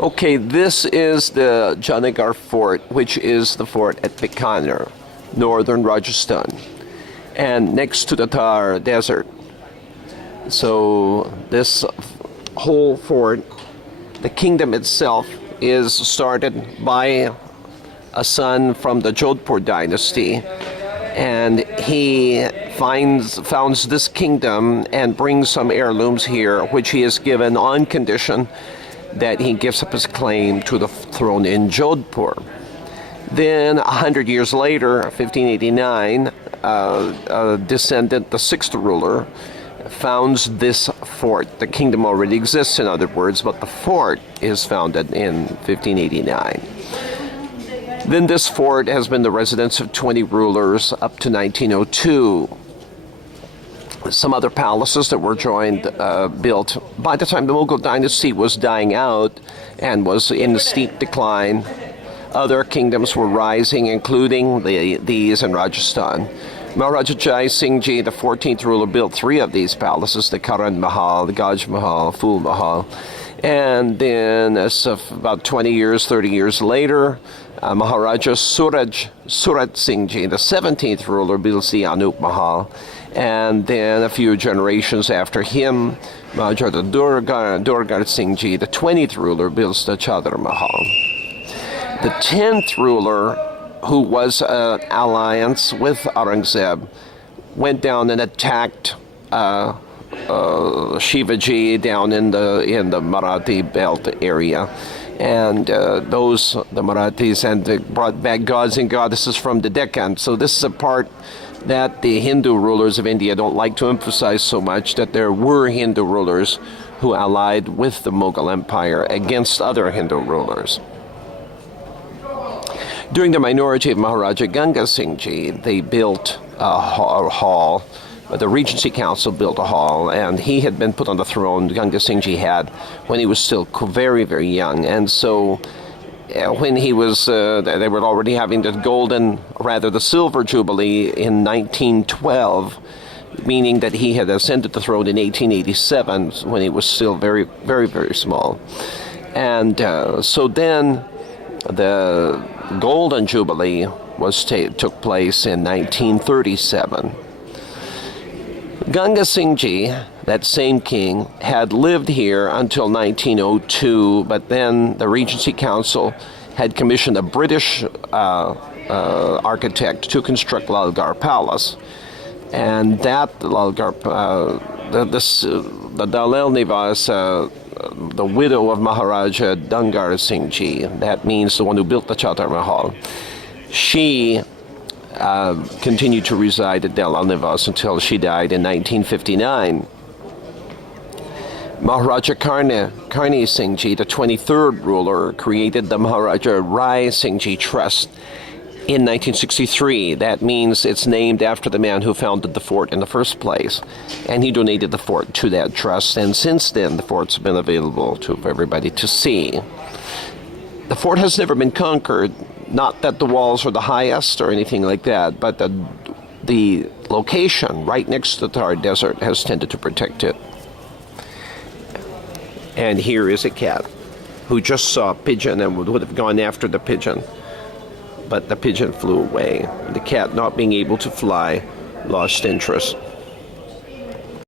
Okay, this is the Janagar Fort, which is the fort at Bikaner, northern Rajasthan, and next to the Thar Desert. So this whole fort, the kingdom itself, is started by a son from the Jodhpur dynasty, and he founds this kingdom and brings some heirlooms here, which he is given on condition that he gives up his claim to the throne in Jodhpur. Then 100 years later, 1589, a descendant, the sixth ruler, founds this fort. The kingdom already exists, in other words, but the fort is founded in 1589. Then this fort has been the residence of 20 rulers up to 1902. Some other palaces that were built by the time the Mughal dynasty was dying out and was in steep decline. Other kingdoms were rising, including these in Rajasthan. Maharaja Jai Singh Ji, the 14th ruler, built 3 of these palaces, the Karan Mahal, the Gaj Mahal, Phul Mahal. And then about 20 years, 30 years later, Maharaja Surat Singh Ji, the 17th ruler, builds the Anup Mahal. And then a few generations after him, Maharaja Durgar Singh Ji, the 20th ruler, builds the Chadar Mahal. The 10th ruler, who was an alliance with Aurangzeb, went down and attacked Shivaji down in the Marathi belt area. And the Marathis, and they brought back gods and goddesses from the Deccan. So this is a part that the Hindu rulers of India don't like to emphasize so much, that there were Hindu rulers who allied with the Mughal Empire against other Hindu rulers. During the minority of Maharaja Ganga Singh Ji, they built a hall. The Regency Council built a hall, and he had been put on the throne, Ganga Singh Ji had, when he was still very, very young. And so when he was, they were already having the silver jubilee in 1912, meaning that he had ascended the throne in 1887 when he was still very, very, very small. And so then the golden jubilee took place in 1937. Ganga Singh Ji, that same king, had lived here until 1902, but then the Regency Council had commissioned a British architect to construct Lalgarh Palace. And that Lalgarh, the Dalal Nivas, the widow of Maharaja Dangar Singh Ji, that means the one who built the Chadar Mahal, she continued to reside at Dalal Nivas until she died in 1959. Maharaja Karni Singh Ji, the 23rd ruler, created the Maharaja Rai Singh Ji Trust in 1963. That means it's named after the man who founded the fort in the first place. And he donated the fort to that trust, and since then the fort's been available for everybody to see. The fort has never been conquered. Not that the walls are the highest or anything like that, but the location right next to the Thar Desert has tended to protect it. And here is a cat who just saw a pigeon and would have gone after the pigeon, but the pigeon flew away. The cat, not being able to fly, lost interest.